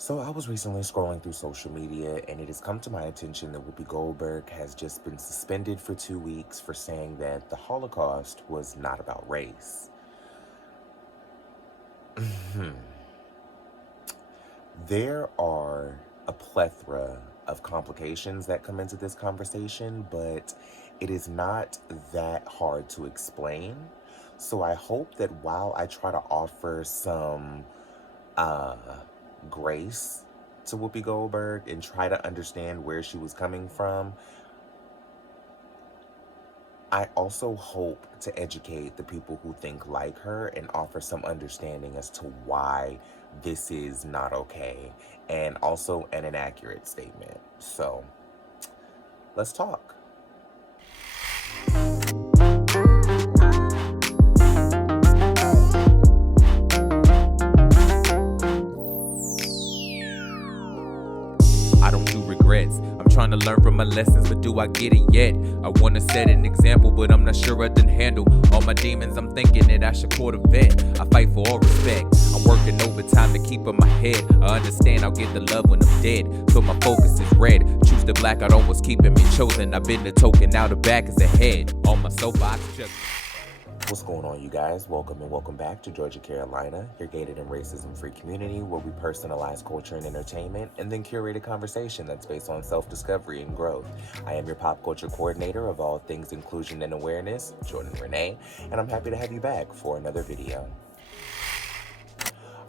So I was recently scrolling through social media and it has come to my attention that Whoopi Goldberg has just been suspended for 2 weeks for saying that the Holocaust was not about race. There are a plethora of complications that come into this conversation, but it is not that hard to explain. So I hope that while I try to offer some uh, grace to Whoopi Goldberg and try to understand where she was coming from, I also hope to educate the people who think like her and offer some understanding as to why this is not okay and also an inaccurate statement. So let's talk. I don't do regrets. I'm trying to learn from my lessons, but do I get it yet? I wanna set an example, but I'm not sure I done handle all my demons. I'm thinking that I should court a vet. I fight for all respect. I'm working overtime to keep in my head. I understand I'll get the love when I'm dead. So my focus is red. Choose the black out on what's keeping me chosen. I've been the token, now the back is ahead. On my soapbox, just What's going on, you guys? Welcome and welcome back to Georgia, Carolina, your gated and racism-free community where we personalize culture and entertainment and then curate a conversation that's based on self-discovery and growth. I am your pop culture coordinator of all things inclusion and awareness, Jordan Renee, and I'm happy to have you back for another video.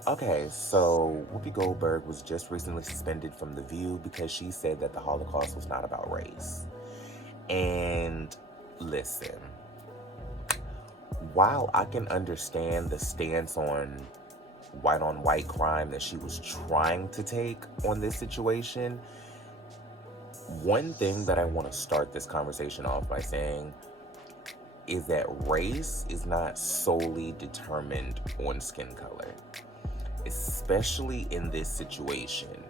Okay, so Whoopi Goldberg was just recently suspended from The View because she said that the Holocaust was not about race. And listen, while I can understand the stance on white crime that she was trying to take on this situation, one thing that I want to start this conversation off by saying is that race is not solely determined on skin color, especially in this situation,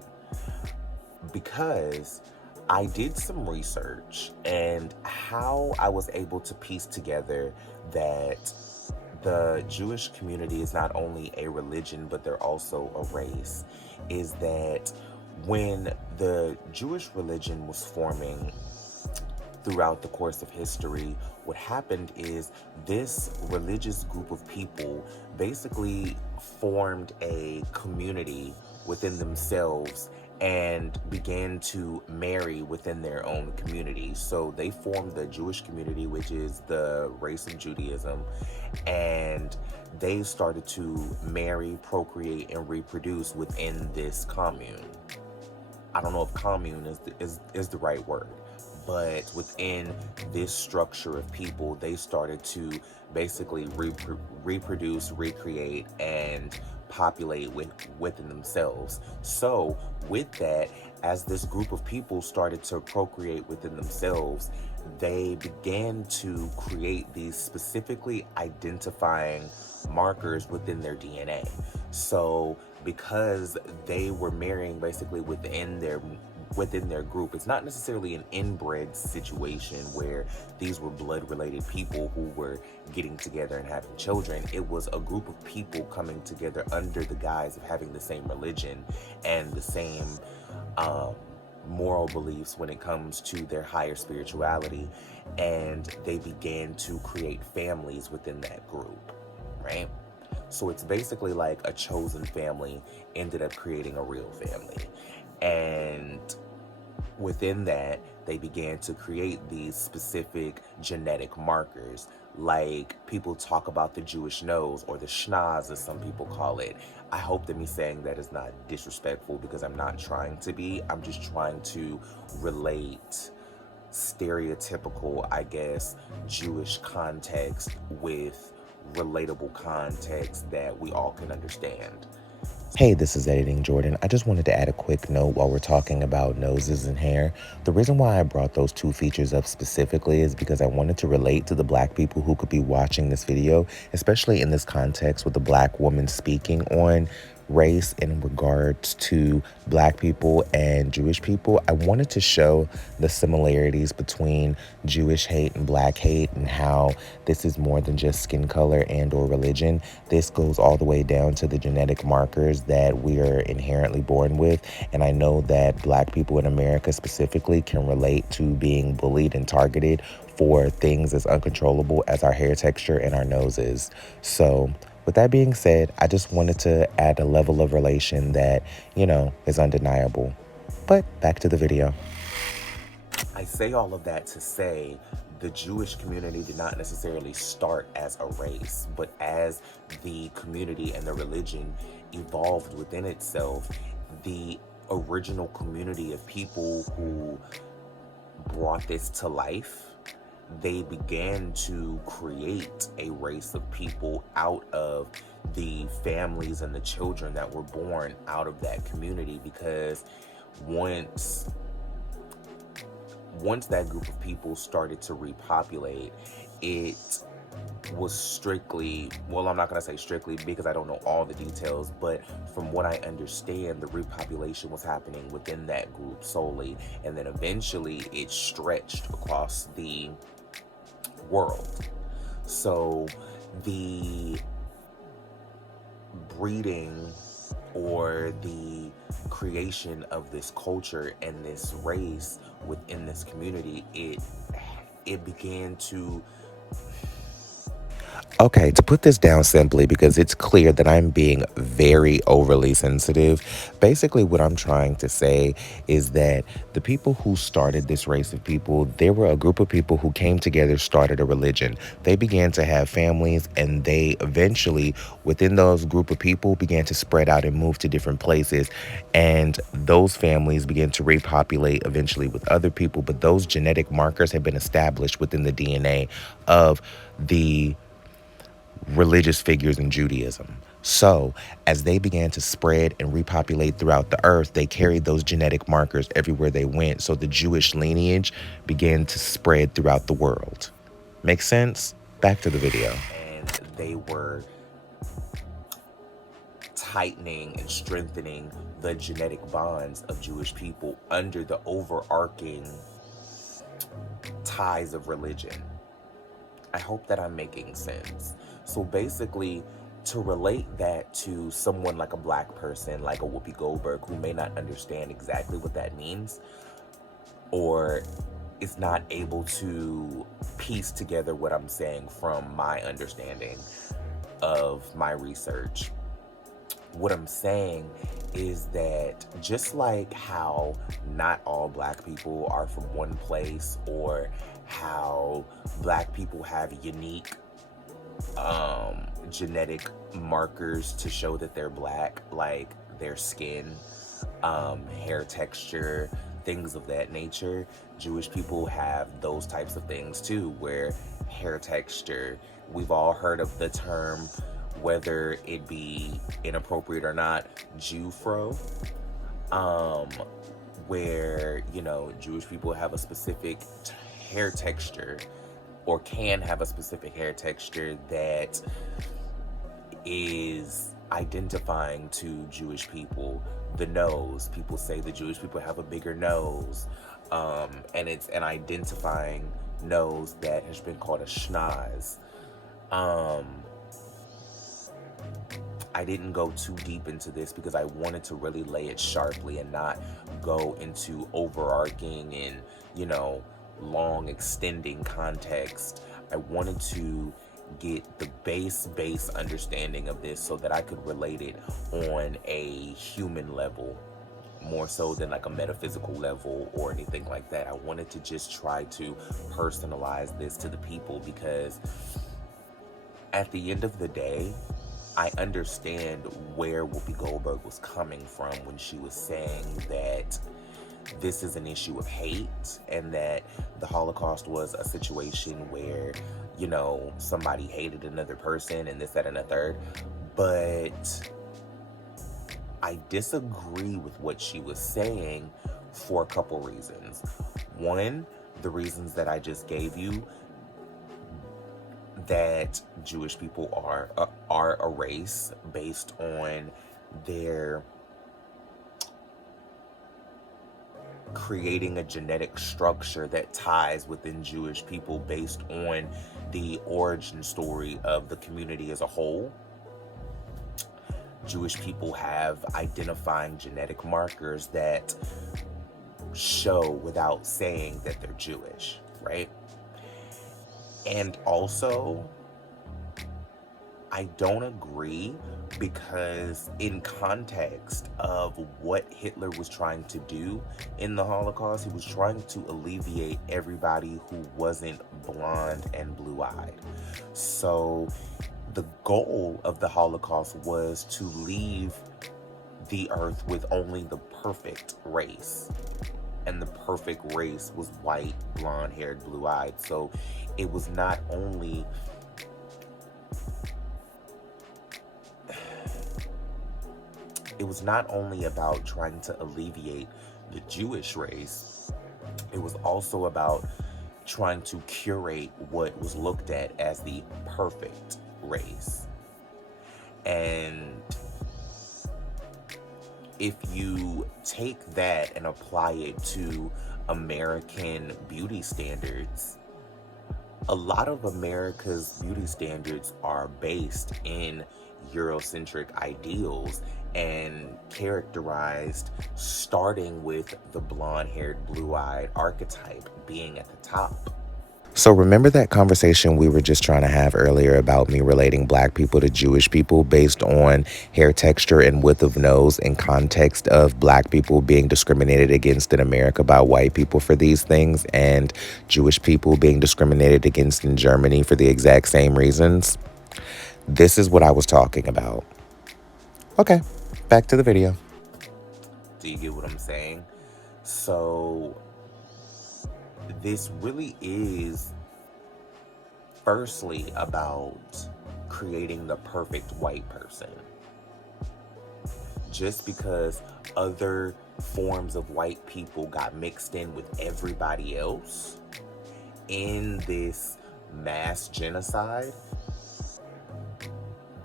because I did some research and how I was able to piece together that the Jewish community is not only a religion, but they're also a race, is that when the Jewish religion was forming throughout the course of history, what happened is this religious group of people basically formed a community within themselves and began to marry within their own community. So they formed the Jewish community, which is the race of Judaism, and they started to marry, procreate, and reproduce within this commune. I don't know if commune is the right word, but within this structure of people, they started to basically reproduce, recreate, and populate within themselves. So with that, as this group of people started to procreate within themselves, they began to create these specifically identifying markers within their DNA. So because they were marrying basically within their group, it's not necessarily an inbred situation where these were blood related people who were getting together and having children. It was a group of people coming together under the guise of having the same religion and the same moral beliefs when it comes to their higher spirituality, and they began to create families within that group, right? So it's basically like a chosen family ended up creating a real family. And within that, they began to create these specific genetic markers. Like people talk about the Jewish nose, or the schnoz as some people call it. I hope that me saying that is not disrespectful, because I'm not trying to be. I'm just trying to relate stereotypical, I guess, Jewish context with relatable context that we all can understand. Hey, this is Editing Jordan. I just wanted to add a quick note while we're talking about noses and hair. The reason why I brought those two features up specifically is because I wanted to relate to the Black people who could be watching this video, especially in this context with the Black woman speaking on race in regards to Black people and Jewish people, I wanted to show the similarities between Jewish hate and Black hate, and how this is more than just skin color and or religion. This goes all the way down to the genetic markers that we are inherently born with. And I know that Black people in America specifically can relate to being bullied and targeted for things as uncontrollable as our hair texture and our noses. So with that being said, I just wanted to add a level of relation that, is undeniable. But back to the video. I say all of that to say the Jewish community did not necessarily start as a race, but as the community and the religion evolved within itself, the original community of people who brought this to life, they began to create a race of people out of the families and the children that were born out of that community, because once that group of people started to repopulate, it was strictly, well, I'm not going to say strictly because I don't know all the details, but from what I understand, the repopulation was happening within that group solely, and then eventually it stretched across the world. So the breeding or the creation of this culture and this race within this community, it began to... Okay, to put this down simply, because it's clear that I'm being very overly sensitive, basically what I'm trying to say is that the people who started this race of people, there were a group of people who came together, started a religion. They began to have families, and they eventually, within those group of people, began to spread out and move to different places. And those families began to repopulate eventually with other people, but those genetic markers have been established within the DNA of the religious figures in Judaism. So, as they began to spread and repopulate throughout the earth, they carried those genetic markers everywhere they went. So the Jewish lineage began to spread throughout the world. Make sense? Back to the video. And they were tightening and strengthening the genetic bonds of Jewish people under the overarching ties of religion. I hope that I'm making sense. So basically, to relate that to someone like a Black person, like a Whoopi Goldberg, who may not understand exactly what that means, or is not able to piece together what I'm saying from my understanding of my research, what I'm saying is that just like how not all Black people are from one place, or how Black people have unique genetic markers to show that they're Black, like their skin, hair texture, things of that nature, Jewish people have those types of things too, where hair texture, we've all heard of the term, whether it be inappropriate or not, Jewfro, where, Jewish people have a specific hair texture, or can have a specific hair texture that is identifying to Jewish people. The nose, people say the Jewish people have a bigger nose, and it's an identifying nose that has been called a schnoz. I didn't go too deep into this because I wanted to really lay it sharply and not go into overarching and, long extending context. I wanted to get the base understanding of this so that I could relate it on a human level, more so than like a metaphysical level or anything like that. I wanted to just try to personalize this to the people, because at the end of the day, I understand where Whoopi Goldberg was coming from when she was saying that this is an issue of hate, and that the Holocaust was a situation where, somebody hated another person and this, that, and a third. But I disagree with what she was saying for a couple reasons. One, the reasons that I just gave you, that Jewish people are a race based on they're creating a genetic structure that ties within Jewish people based on the origin story of the community as a whole. Jewish people have identifying genetic markers that show without saying that they're Jewish, right? And also, I don't agree because in context of what Hitler was trying to do in the Holocaust, he was trying to alleviate everybody who wasn't blonde and blue-eyed. So the goal of the Holocaust was to leave the earth with only the perfect race. And the perfect race was white, blonde-haired, blue-eyed. So it was not only about trying to alleviate the Jewish race. It was also about trying to curate what was looked at as the perfect race. And if you take that and apply it to American beauty standards, a lot of America's beauty standards are based in Eurocentric ideals and characterized starting with the blonde-haired, blue-eyed archetype being at the top. So remember that conversation we were just trying to have earlier about me relating Black people to Jewish people based on hair texture and width of nose in context of Black people being discriminated against in America by white people for these things and Jewish people being discriminated against in Germany for the exact same reasons? This is what I was talking about. Okay, back to the video. Do you get what I'm saying? So this really is firstly about creating the perfect white person. Just because other forms of white people got mixed in with everybody else in this mass genocide,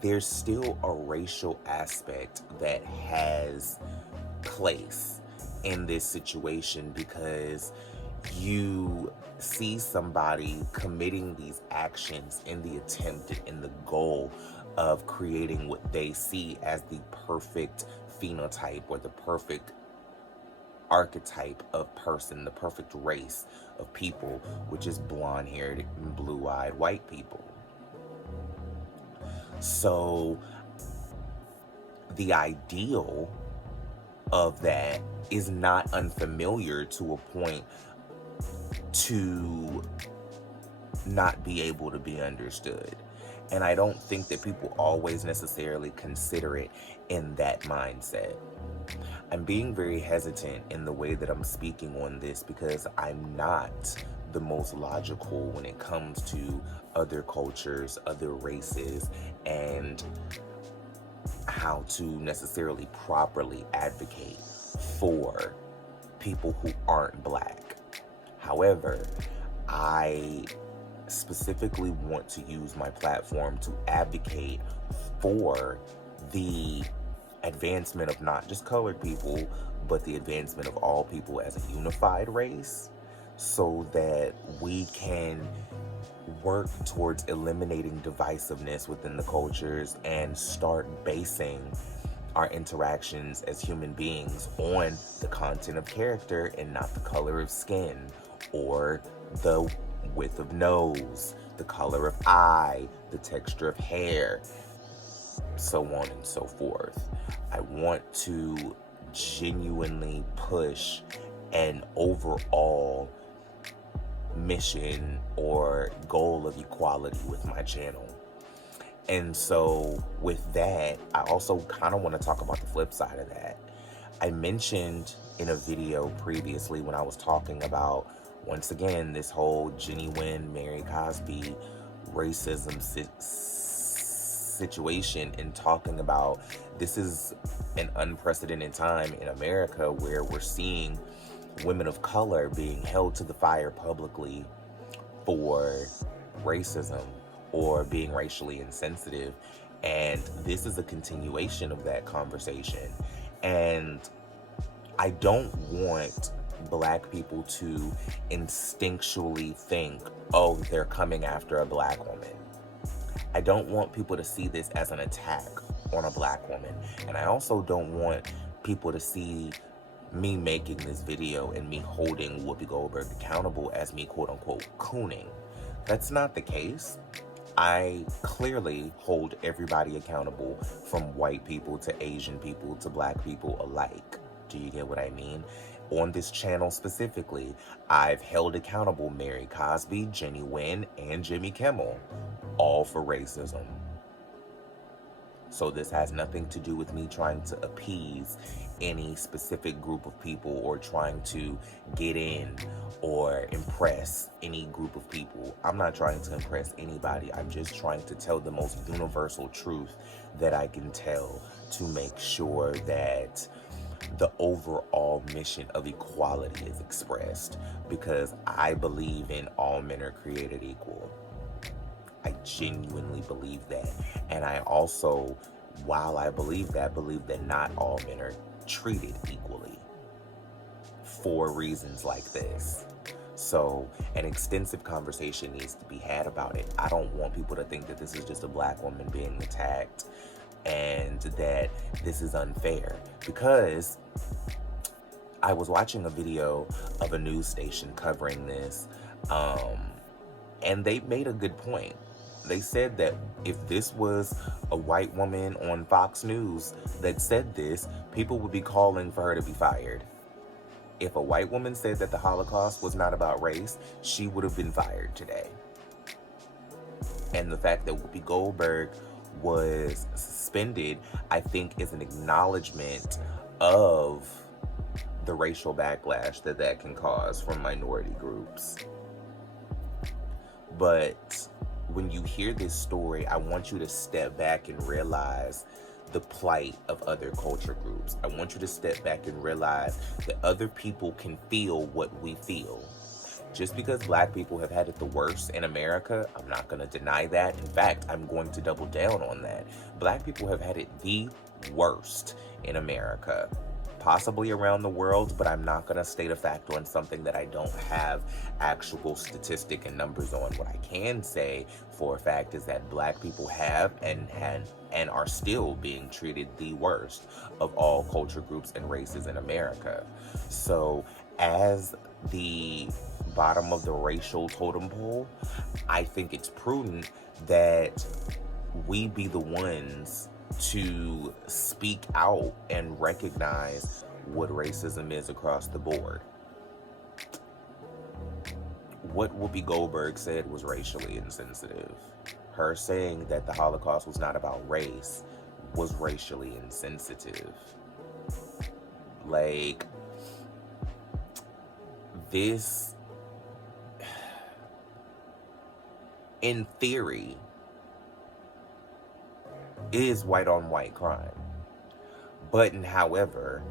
there's still a racial aspect that has place in this situation because you see somebody committing these actions in the attempt and in the goal of creating what they see as the perfect phenotype or the perfect archetype of person, the perfect race of people, which is blonde-haired and blue-eyed white people. So the ideal of that is not unfamiliar to a point to not be able to be understood. And I don't think that people always necessarily consider it in that mindset. I'm being very hesitant in the way that I'm speaking on this because I'm not the most logical when it comes to other cultures, other races, and how to necessarily properly advocate for people who aren't Black. However, I specifically want to use my platform to advocate for the advancement of not just colored people, but the advancement of all people as a unified race, so that we can work towards eliminating divisiveness within the cultures and start basing our interactions as human beings on the content of character and not the color of skin or the width of nose, the color of eye, the texture of hair, so on and so forth. I want to genuinely push an overall mission or goal of equality with my channel. And so with that, I also kind of want to talk about the flip side of that. I mentioned in a video previously when I was talking about, once again, this whole Jenny Wynn, Mary Cosby racism situation, and talking about this is an unprecedented time in America where we're seeing women of color being held to the fire publicly for racism or being racially insensitive. And this is a continuation of that conversation. And I don't want Black people to instinctually think, oh, they're coming after a Black woman. I don't want people to see this as an attack on a Black woman. And I also don't want people to see me making this video and me holding Whoopi Goldberg accountable as me quote unquote cooning. That's not the case. I clearly hold everybody accountable, from white people to Asian people to Black people alike. Do you get what I mean? On this channel specifically, I've held accountable Mary Cosby, Jenny Wynn, and Jimmy Kimmel, all for racism. So this has nothing to do with me trying to appease any specific group of people or trying to get in or impress any group of people. I'm not trying to impress anybody. I'm just trying to tell the most universal truth that I can tell to make sure that the overall mission of equality is expressed, because I believe in all men are created equal. I genuinely believe that. And I also, while I believe that not all men are treated equally for reasons like this. So an extensive conversation needs to be had about it. I don't want people to think that this is just a Black woman being attacked and that this is unfair, because I was watching a video of a news station covering this, and they made a good point. They said that if this was a white woman on Fox News that said this, people would be calling for her to be fired. If a white woman said that the Holocaust was not about race, she would have been fired today. And the fact that Whoopi Goldberg was suspended, I think, is an acknowledgement of the racial backlash that can cause from minority groups. But when you hear this story, I want you to step back and realize the plight of other culture groups. I want you to step back and realize that other people can feel what we feel. Just because Black people have had it the worst in America, I'm not going to deny that. In fact, I'm going to double down on that. Black people have had it the worst in America, possibly around the world, but I'm not going to state a fact on something that I don't have actual statistic and numbers on. What I can say for a fact is that Black people have and are still being treated the worst of all culture groups and races in America. So as the bottom of the racial totem pole, I think it's prudent that we be the ones to speak out and recognize what racism is across the board. What Whoopi Goldberg said was racially insensitive. Her saying that the Holocaust was not about race was racially insensitive. Like, this, in theory, is white on white crime. But however,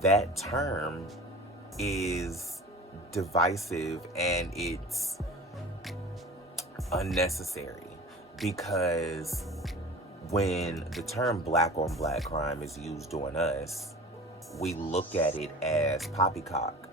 that term is divisive and it's unnecessary, because when the term Black on Black crime is used on us, we look at it as poppycock.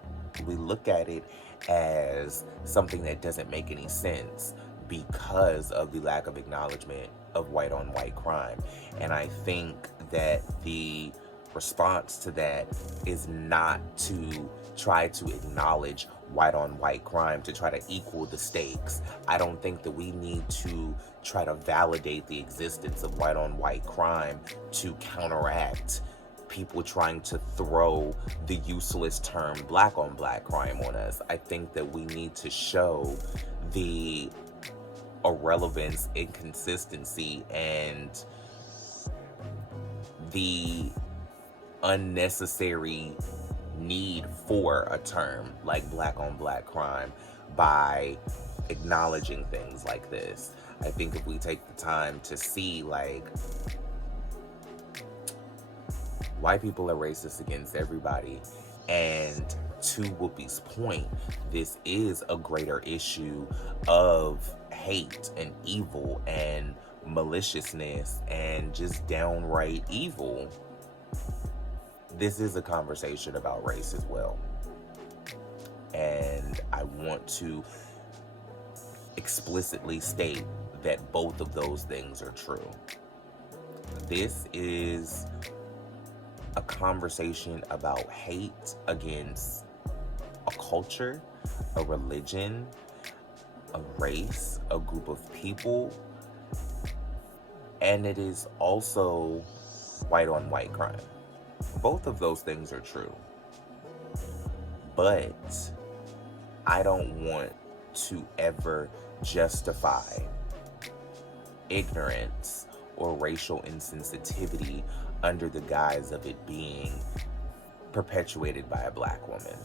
We look at it as something that doesn't make any sense because of the lack of acknowledgement of white on white crime. And I think that the response to that is not to try to acknowledge white on white crime to try to equal the stakes. I don't think that we need to try to validate the existence of white on white crime to counteract people trying to throw the useless term Black on Black crime on us. I think that we need to show the irrelevance, inconsistency, and the unnecessary need for a term like Black on Black crime by acknowledging things like this. I think if we take the time to see, like, white people are racist against everybody, and to Whoopi's point, this is a greater issue of hate and evil and maliciousness and just downright evil. This is a conversation about race as well. And I want to explicitly state that both of those things are true. This is a conversation about hate against a culture, a religion, a race, a group of people, and it is also white on white crime. Both of those things are true. But I don't want to ever justify ignorance or racial insensitivity under the guise of it being perpetuated by a black woman.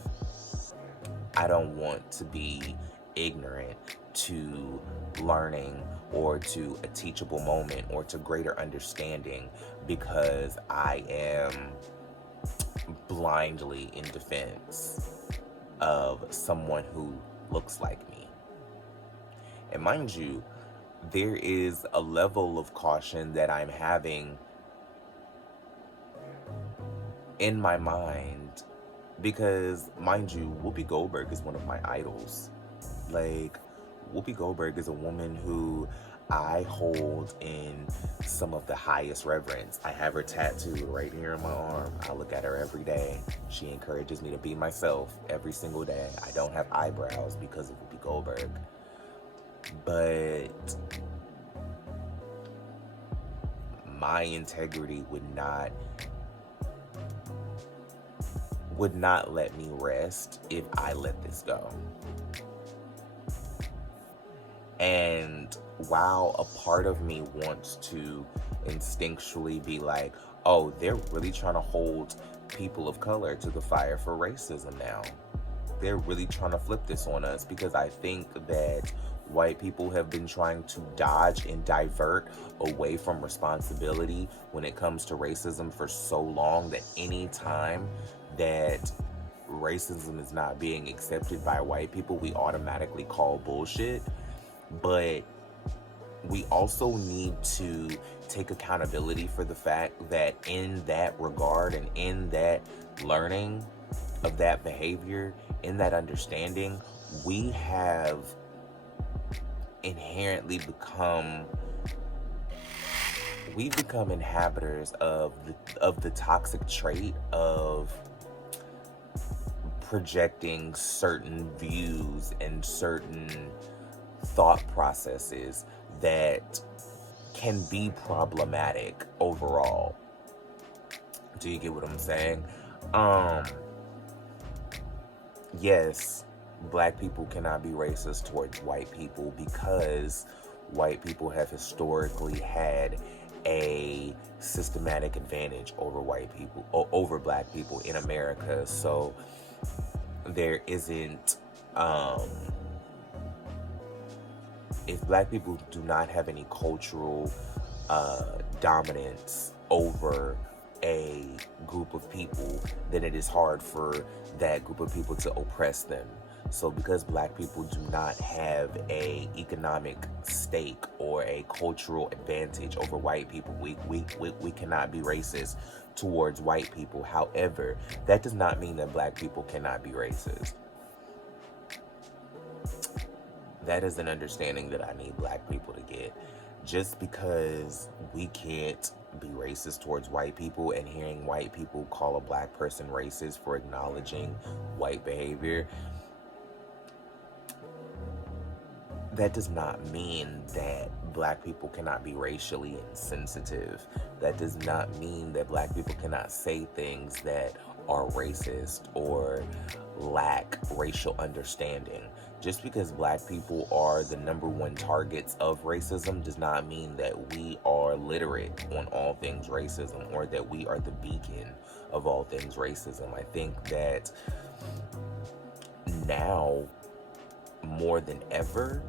I don't want to be ignorant to learning or to a teachable moment or to greater understanding because I am blindly in defense of someone who looks like me. And mind you, there is a level of caution that I'm having in my mind because, mind you, Whoopi Goldberg is one of my idols. Like, Whoopi Goldberg is a woman who I hold in some of the highest reverence. I have her tattooed right here on my arm. I look at her every day. She encourages me to be myself every single day. I don't have eyebrows because of Whoopi Goldberg. But my integrity would not let me rest if I let this go. And while a part of me wants to instinctually be like, oh, they're really trying to hold people of color to the fire for racism now. They're really trying to flip this on us because I think that white people have been trying to dodge and divert away from responsibility when it comes to racism for so long that any time that racism is not being accepted by white people, we automatically call bullshit. But we also need to take accountability for the fact that in that regard and in that learning of that behavior, in that understanding, we have inherently become inhabitants of the toxic trait of projecting certain views and certain thought processes that can be problematic overall. Do you get what I'm saying? Yes, black people cannot be racist towards white people because white people have historically had a systematic advantage over white people, over black people in America. So there isn't, if black people do not have any cultural dominance over a group of people, then it is hard for that group of people to oppress them. So because black people do not have a economic stake or a cultural advantage over white people, we cannot be racist towards white people. However, that does not mean that black people cannot be racist. That is an understanding that I need black people to get. Just because we can't be racist towards white people and hearing white people call a black person racist for acknowledging white behavior, that does not mean that black people cannot be racially insensitive. That does not mean that black people cannot say things that are racist or lack racial understanding. Just because black people are the number one targets of racism does not mean that we are literate on all things racism or that we are the beacon of all things racism. I think that now, more than ever,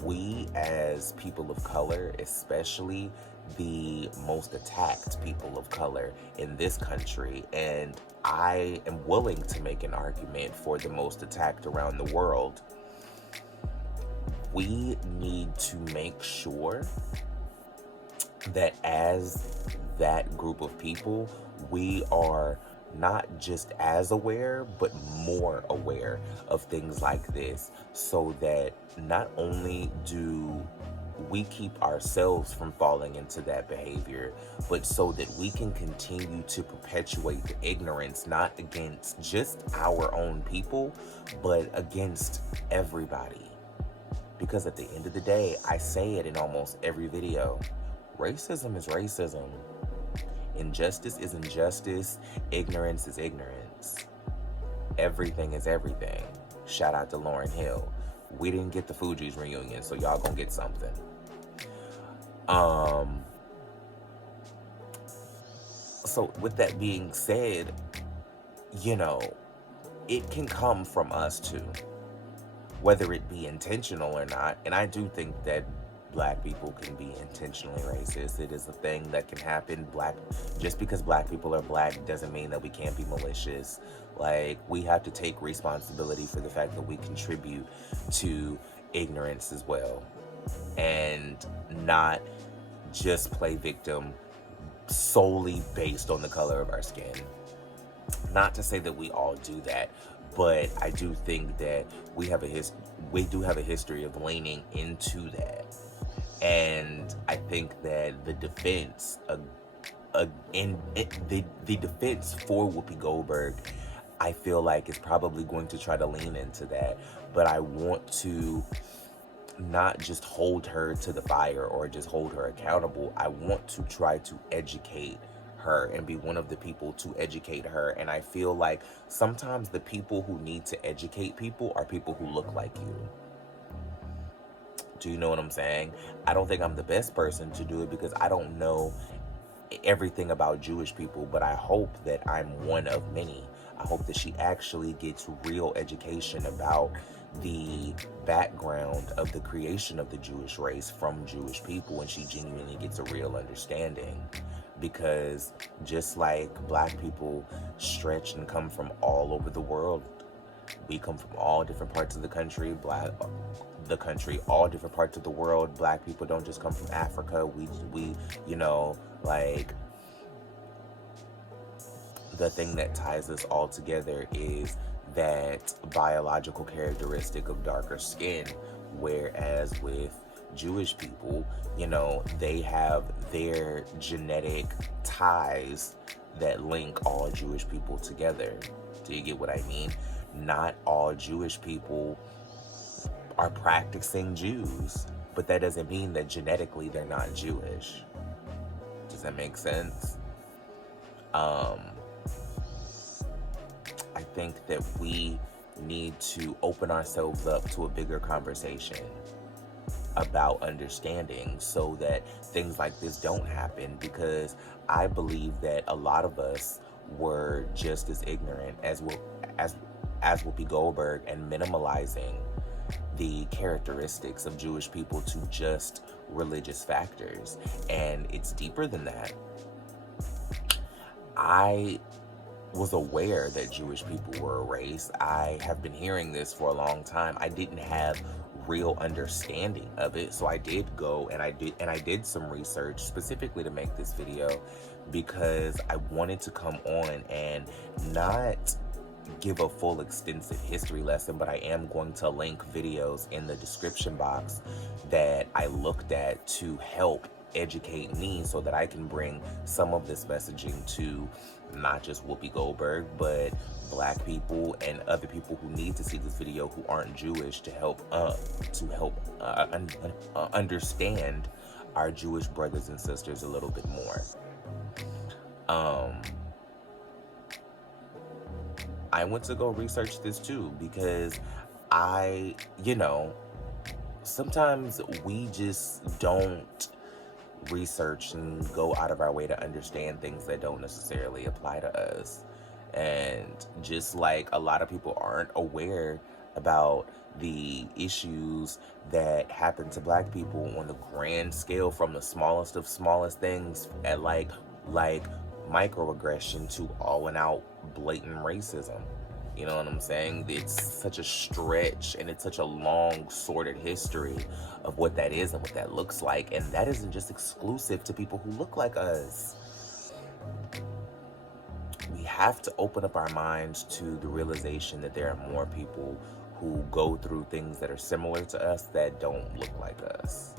we as people of color, especially the most attacked people of color in this country, and I am willing to make an argument for the most attacked around the world, we need to make sure that as that group of people, we are not just as aware, but more aware of things like this, so that not only do we keep ourselves from falling into that behavior, but so that we can continue to perpetuate the ignorance, not against just our own people, but against everybody. Because at the end of the day, I say it in almost every video, racism is racism. Injustice is injustice. Ignorance is ignorance. Everything is everything. Shout out to Lauryn Hill. We didn't get the Fugees reunion, so y'all gonna get something. So with that being said, you know, it can come from us too, whether it be intentional or not. And I do think that Black people can be intentionally racist. It is a thing that can happen. Just because Black people are Black doesn't mean that we can't be malicious. Like, we have to take responsibility for the fact that we contribute to ignorance as well, and not just play victim solely based on the color of our skin. Not to say that we all do that, but I do think that we do have a history of leaning into that. And I think that the defense the defense for Whoopi Goldberg, I feel like, is probably going to try to lean into that. But I want to not just hold her to the fire or just hold her accountable. I want to try to educate her and be one of the people to educate her. And I feel like sometimes the people who need to educate people are people who look like you. Do you know what I'm saying? I don't think I'm the best person to do it because I don't know everything about Jewish people, but I hope that I'm one of many. I hope that she actually gets real education about the background of the creation of the Jewish race from Jewish people, and she genuinely gets a real understanding. Because just like Black people stretch and come from all over the world, we come from all different parts of the country, all different parts of the world. Black people don't just come from Africa. We you know, like, the thing that ties us all together is that biological characteristic of darker skin, whereas with Jewish people, you know, they have their genetic ties that link all Jewish people together. Do you get what I mean? Not all Jewish people are practicing Jews, but that doesn't mean that genetically they're not Jewish. Does that make sense? I think that we need to open ourselves up to a bigger conversation about understanding so that things like this don't happen, because I believe that a lot of us were just as ignorant as Whoopi Goldberg, and minimalizing the characteristics of Jewish people to just religious factors. And it's deeper than that. I was aware that Jewish people were a race. I have been hearing this for a long time. I didn't have real understanding of it, so I did go and I did some research specifically to make this video, because I wanted to come on and not give a full extensive history lesson, but I am going to link videos in the description box that I looked at to help educate me, so that I can bring some of this messaging to not just Whoopi Goldberg, but Black people and other people who need to see this video who aren't Jewish, to help understand our Jewish brothers and sisters a little bit more. I went to go research this too, because sometimes we just don't research and go out of our way to understand things that don't necessarily apply to us. And just like a lot of people aren't aware about the issues that happen to Black people on the grand scale, from the smallest of smallest things at like microaggression to all and out blatant racism. You know what I'm saying? It's such a stretch and it's such a long, sordid history of what that is and what that looks like. And that isn't just exclusive to people who look like us. We have to open up our minds to the realization that there are more people who go through things that are similar to us that don't look like us.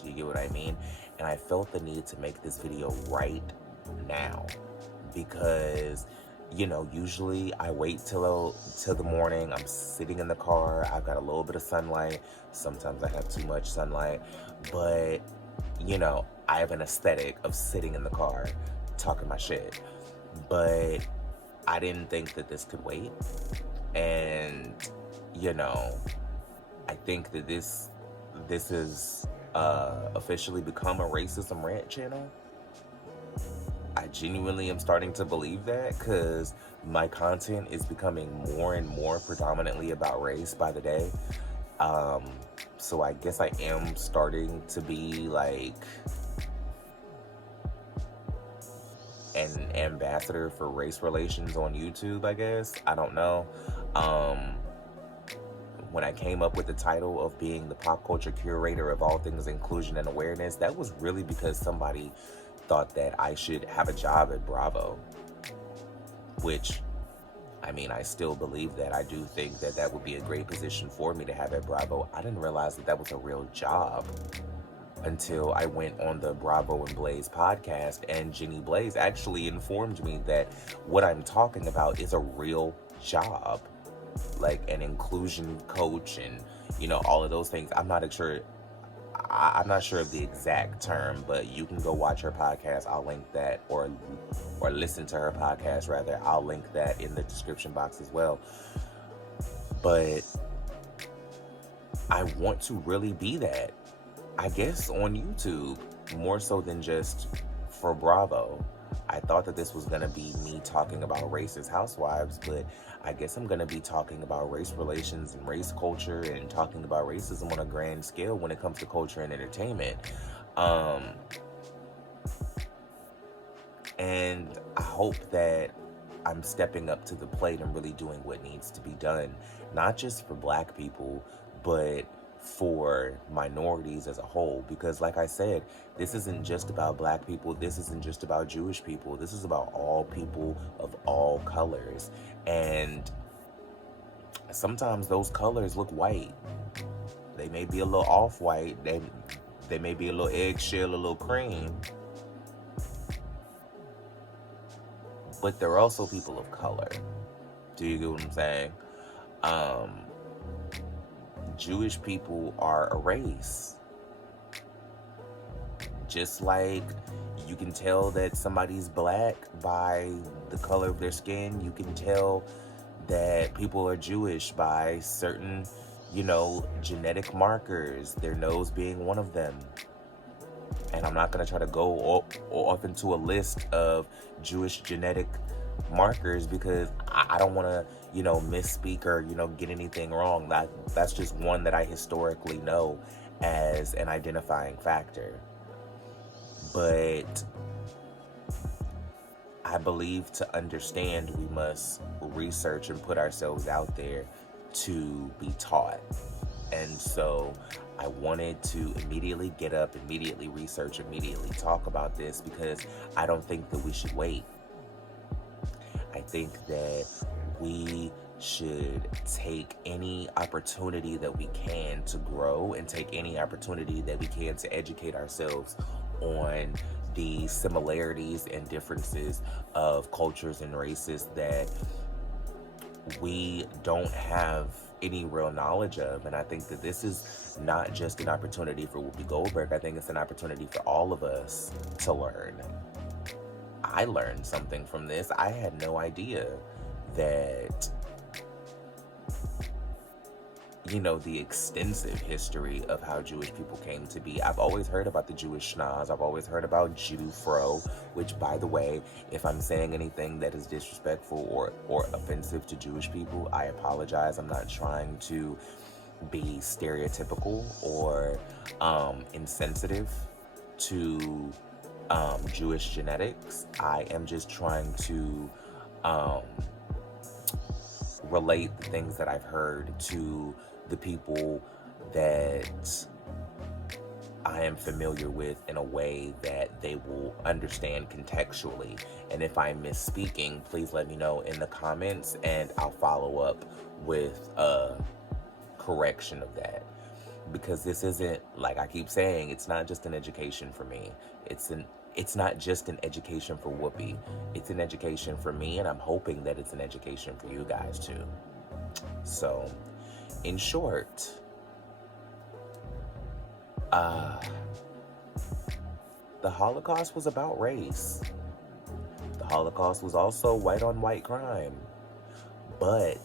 Do you get what I mean? And I felt the need to make this video right now because, you know, usually I wait till the morning. I'm sitting in the car. I've got a little bit of sunlight. Sometimes I have too much sunlight, but you know, I have an aesthetic of sitting in the car talking my shit. But I didn't think that this could wait. And, you know, I think that this is officially become a racism rant channel. I genuinely am starting to believe that because my content is becoming more and more predominantly about race by the day. So I guess I am starting to be like an ambassador for race relations on YouTube, I guess. I don't know. When I came up with the title of being the pop culture curator of all things inclusion and awareness, that was really because somebody thought that I should have a job at Bravo, which, I mean, I still believe that. I do think that that would be a great position for me to have at Bravo. I didn't realize that that was a real job until I went on the Bravo and Blaze podcast, and Jenny Blaze actually informed me that what I'm talking about is a real job, like an inclusion coach and, you know, all of those things. I'm not sure of the exact term, but you can go watch her podcast. I'll link that, or listen to her podcast rather. I'll link that in the description box as well. But I want to really be that, I guess, on YouTube, more so than just for Bravo. I thought that this was going to be me talking about racist housewives, but I guess I'm going to be talking about race relations and race culture and talking about racism on a grand scale when it comes to culture and entertainment. And I hope that I'm stepping up to the plate and really doing what needs to be done, not just for Black people, but for minorities as a whole. Because like I said, this isn't just about Black people. This isn't just about Jewish people. This is about all people of all colors. And sometimes those colors look white. They may be a little off-white. They may be a little eggshell, a little cream. But they're also people of color. Do you get what I'm saying? Jewish people are a race. Just like you can tell that somebody's Black by the color of their skin, you can tell that people are Jewish by certain, you know, genetic markers, their nose being one of them. And I'm not going to try to go off into a list of Jewish genetic markers because I don't want to, you know, misspeak or, you know, get anything wrong. That's just one that I historically know as an identifying factor. But I believe to understand, we must research and put ourselves out there to be taught. And so I wanted to immediately get up, immediately research, immediately talk about this because I don't think that we should wait. I think that we should take any opportunity that we can to grow and take any opportunity that we can to educate ourselves on the similarities and differences of cultures and races that we don't have any real knowledge of. And I think that this is not just an opportunity for Whoopi Goldberg. I think it's an opportunity for all of us to learn. I learned something from this. I had no idea that, you know, the extensive history of how Jewish people came to be. I've always heard about the Jewish schnoz. I've always heard about Jewfro, which, by the way, if I'm saying anything that is disrespectful or offensive to Jewish people, I apologize. I'm not trying to be stereotypical or insensitive to Jewish genetics. I am just trying to relate the things that I've heard to the people that I am familiar with in a way that they will understand contextually. And if I'm misspeaking, please let me know in the comments and I'll follow up with a correction of that. Because this isn't, like I keep saying, it's not just an education for me. It's not just an education for Whoopi. It's an education for me, and I'm hoping that it's an education for you guys too. So, in short, the Holocaust was about race. The Holocaust was also white on white crime. But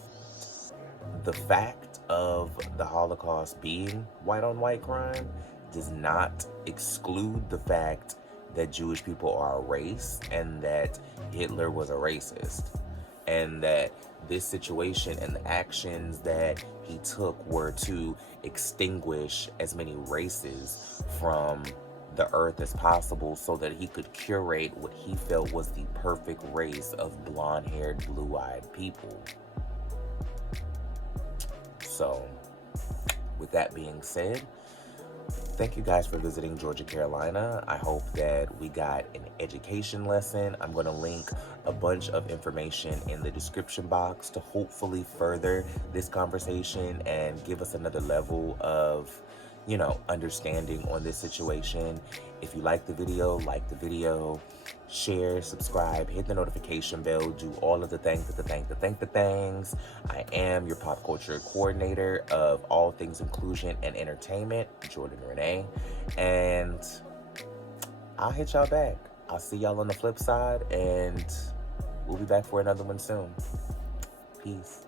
the fact of the Holocaust being white on white crime does not exclude the fact that Jewish people are a race and that Hitler was a racist. And that this situation and the actions that he took were to extinguish as many races from the earth as possible so that he could curate what he felt was the perfect race of blonde-haired, blue-eyed people. So, with that being said, thank you guys for visiting Georgia, Carolina. I hope that we got an education lesson. I'm going to link a bunch of information in the description box to hopefully further this conversation and give us another level of, understanding on this situation. If you like the video, share, subscribe, hit the notification bell, do all of the things. I am your pop culture coordinator of all things inclusion and entertainment, Jordan Renee, and I'll hit y'all back. I'll see y'all on the flip side, and we'll be back for another one soon. Peace.